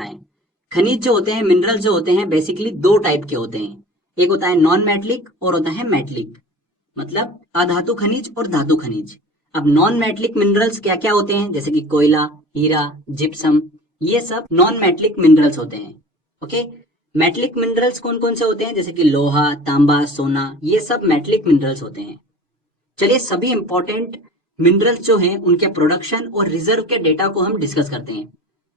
है। खनिज जो होते हैं, मिनरल जो होते हैं, बेसिकली दो टाइप के होते हैं। एक होता है नॉन मेटलिक और होता है मेटलिक, मतलब अधातु खनिज और धातु खनिज। अब नॉन मेटलिक मिनरल्स क्या क्या होते हैं, जैसे कि कोयला, हीरा, जिप्सम, ये सब नॉन मेटलिक मिनरल्स होते हैं। ओके। मेटलिक मिनरल्स कौन कौन से होते हैं, जैसे कि लोहा, तांबा, सोना, ये सब मेटलिक मिनरल्स होते हैं। चलिए सभी इंपॉर्टेंट मिनरल्स जो हैं उनके प्रोडक्शन और रिजर्व के डेटा को हम डिस्कस करते हैं।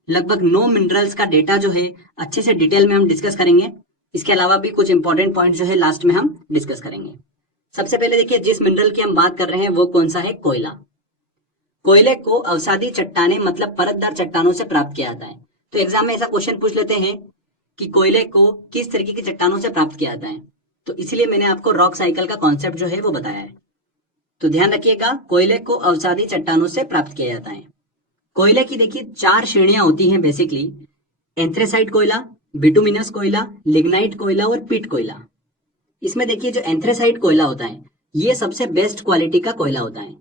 लगभग 9 मिनरल्स का डेटा जो है अच्छे से डिटेल में हम डिस्कस करेंगे। इसके अलावा भी कुछ इंपॉर्टेंट पॉइंट जो है लास्ट में हम डिस्कस करेंगे। सबसे पहले देखिए, जिस मिनरल की हम बात कर रहे हैं वो कौन सा है, कोयला। कोयले को अवसादी चट्टाने मतलब परतदार चट्टानों से प्राप्त किया जाता है। तो एग्जाम में ऐसा क्वेश्चन पूछ लेते हैं कि कोयले को किस तरीके की चट्टानों से प्राप्त किया जाता है, तो इसलिए मैंने आपको रॉक साइकिल का कॉन्सेप्ट जो है वो बताया है। तो ध्यान रखिएगा, कोयले को अवसादी चट्टानों से प्राप्त किया जाता है। कोयले की देखिए 4 श्रेणियां होती हैं बेसिकली। एंथ्रेसाइट कोयला, बिटुमिनस कोयला, लिग्नाइट कोयला और पीट कोयला। इसमें देखिए जो एंथ्रेसाइट कोयला होता है ये सबसे बेस्ट क्वालिटी का कोयला होता है।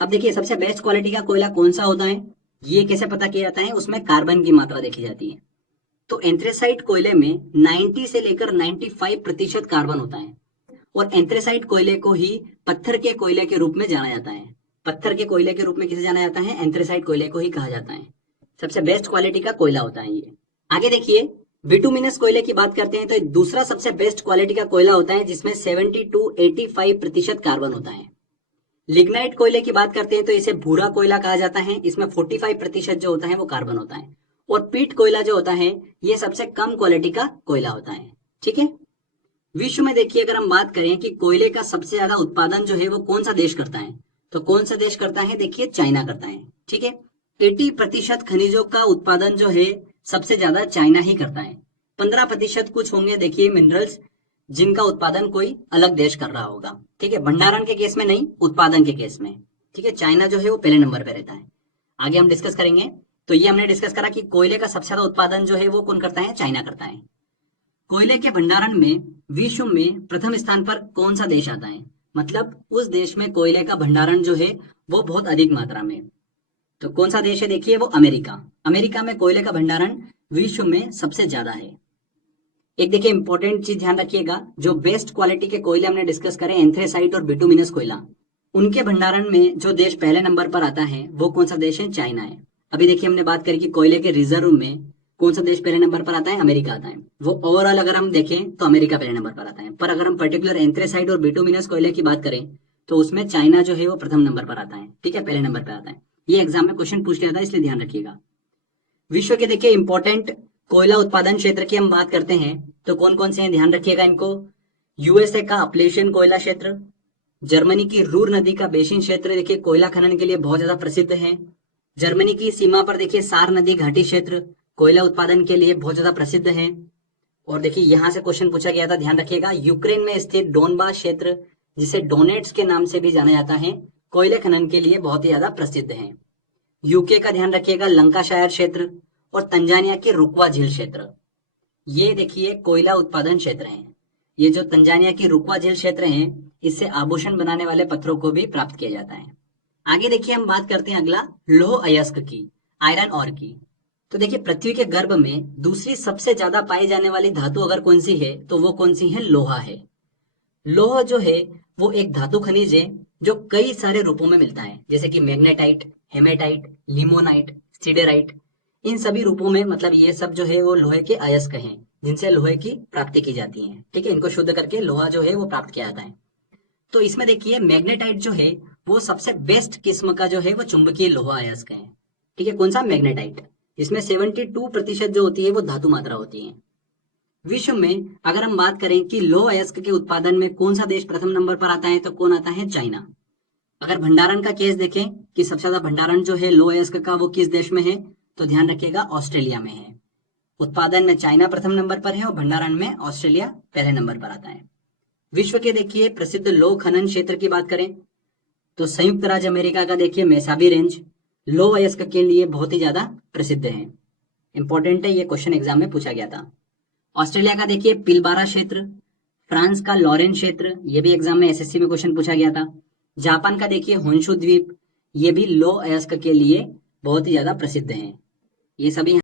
अब देखिए सबसे बेस्ट क्वालिटी का कोयला कौन सा होता है, ये कैसे पता किया जाता है, उसमें कार्बन की मात्रा देखी जाती है। तो एंथ्रेसाइट कोयले में 90 से लेकर 95% कार्बन होता है। और एंथ्रेसाइट कोयले को ही पत्थर के कोयले के रूप में जाना जाता है। पत्थर के कोयले के रूप में किसे जाना जाता है, एंथ्रेसाइट कोयले को ही कहा जाता है। सबसे बेस्ट क्वालिटी का कोयला होता है ये। आगे देखिए, बिटुमिनस कोयले की बात करते हैं तो दूसरा सबसे बेस्ट क्वालिटी का कोयला होता है जिसमें 70 to 85% कार्बन होता है। लिग्नाइट कोयले की बात करते हैं तो इसे भूरा कोयला कहा जाता है, इसमें 45% जो होता है वो कार्बन होता है। और पीट कोयला जो होता है ये सबसे कम क्वालिटी का कोयला होता है। ठीक है। विश्व में देखिए अगर हम बात करें कि कोयले का सबसे ज्यादा उत्पादन जो है वो कौन सा देश करता है, तो कौन सा देश करता है, देखिए चाइना करता है। ठीक है। 80% खनिजों का उत्पादन जो है सबसे ज्यादा चाइना ही करता है। 15% कुछ होंगे देखिए मिनरल्स जिनका उत्पादन कोई अलग देश कर रहा होगा। ठीक है, भंडारण के केस में नहीं, उत्पादन के केस में। ठीक है, चाइना जो है वो पहले नंबर पे रहता है। आगे हम डिस्कस करेंगे। तो ये हमने डिस्कस करा कि कोयले का सबसे ज्यादा उत्पादन जो है वो कौन करता है, चाइना करता है। कोयले के भंडारण में विश्व में प्रथम स्थान पर कौन सा देश आता है, मतलब उस देश में कोयले का भंडारण जो है वो बहुत अधिक मात्रा में। तो कौन सा देश है, देखिए वो अमेरिका। अमेरिका में कोयले का भंडारण विश्व में सबसे ज्यादा है। एक देखिए इंपॉर्टेंट चीज ध्यान रखिएगा, जो बेस्ट क्वालिटी के कोयले हमने डिस्कस करें, एंथ्रेसाइट और बिटुमिनस कोयला, उनके भंडारण में जो देश पहले नंबर पर आता है वो कौन सा देश है, चाइना है। अभी देखिए हमने बात करी कि कोयले के रिजर्व में कौन सा देश पहले नंबर पर आता है, अमेरिका आता है। वो ओवरऑल अगर हम देखें तो अमेरिका पहले नंबर पर आता है, पर अगर हम पर्टिकुलर एंथ्रेसाइट और बिटुमिनस कोयले की बात करें तो उसमें चाइना जो है वो प्रथम नंबर पर आता है। ठीक है, पहले नंबर पर आता है। ये एग्जाम में क्वेश्चन पूछ लिया था, इसलिए ध्यान रखिएगा। विश्व के देखिए इंपॉर्टेंट कोयला उत्पादन क्षेत्र की हम बात करते हैं तो कौन कौन से हैं, ध्यान रखिएगा इनको। यूएसए का अपलेशियन कोयला क्षेत्र, जर्मनी की रूर नदी का बेसिन क्षेत्र देखिए कोयला खनन के लिए बहुत ज्यादा प्रसिद्ध है। जर्मनी की सीमा पर देखिए सार नदी घाटी क्षेत्र कोयला उत्पादन के लिए बहुत ज्यादा प्रसिद्ध है। और देखिए यहां से क्वेश्चन पूछा गया था, ध्यान रखिएगा, यूक्रेन में स्थित डोनबास क्षेत्र जिसे डोनेट्स के नाम से भी जाना जाता है, कोयले खनन के लिए बहुत ही ज्यादा प्रसिद्ध है। यूके का ध्यान रखिएगा, लंकाशायर क्षेत्र और तंजानिया की रुकवा झील क्षेत्र, ये देखिए कोयला उत्पादन क्षेत्र हैं। ये जो तंजानिया की रुकवा झील क्षेत्र हैं, इससे आभूषण बनाने वाले पत्थरों को भी प्राप्त किया जाता है। आगे देखिए हम बात करते हैं अगला लौह अयस्क की, आयरन ऑर की। तो देखिए पृथ्वी के गर्भ में दूसरी सबसे ज्यादा पाई जाने वाली धातु अगर कौन सी है तो वो कौन सी है, लोहा है। लोह जो है वो एक धातु खनिज है जो कई सारे रूपों में मिलता है, जैसे कि मैग्नेटाइट, हेमेटाइट, लिमोनाइट, सिडेराइट। इन सभी रूपों में, मतलब ये सब जो है वो लोहे के अयस्क हैं जिनसे लोहे की प्राप्ति की जाती है। ठीक है, इनको शुद्ध करके लोहा जो है वो प्राप्त किया जाता है। तो इसमें देखिए मैग्नेटाइट जो है वो सबसे बेस्ट किस्म का जो है वो चुंबकीय लोहा अयस्क है। ठीक है, कौन सा, मैग्नेटाइट। इसमें 72% जो होती है वो धातु मात्रा होती है। विश्व में अगर हम बात करें कि लौह अयस्क के उत्पादन में कौन सा देश प्रथम नंबर पर आता है तो कौन आता है, चाइना। अगर भंडारण का केस देखें कि सबसे ज्यादा भंडारण जो है लौह अयस्क का वो किस देश में है, तो ध्यान रखिएगा ऑस्ट्रेलिया में है। उत्पादन में चाइना प्रथम नंबर पर है और भंडारण में ऑस्ट्रेलिया पहले नंबर पर आता है। विश्व के देखिए प्रसिद्ध लौह खनन क्षेत्र की बात करें तो संयुक्त राज्य अमेरिका का देखिए मेसाबी रेंज लौह अयस्क के लिए बहुत ही ज्यादा प्रसिद्ध है। इंपॉर्टेंट है, ये क्वेश्चन एग्जाम में पूछा गया था। ऑस्ट्रेलिया का देखिए पिलबारा क्षेत्र, फ्रांस का लॉरेन क्षेत्र, ये भी एग्जाम में एसएससी में क्वेश्चन पूछा गया था। जापान का देखिए होन्शु द्वीप, ये भी लौह अयस्क के लिए बहुत ही ज्यादा प्रसिद्ध हैं। ये सभी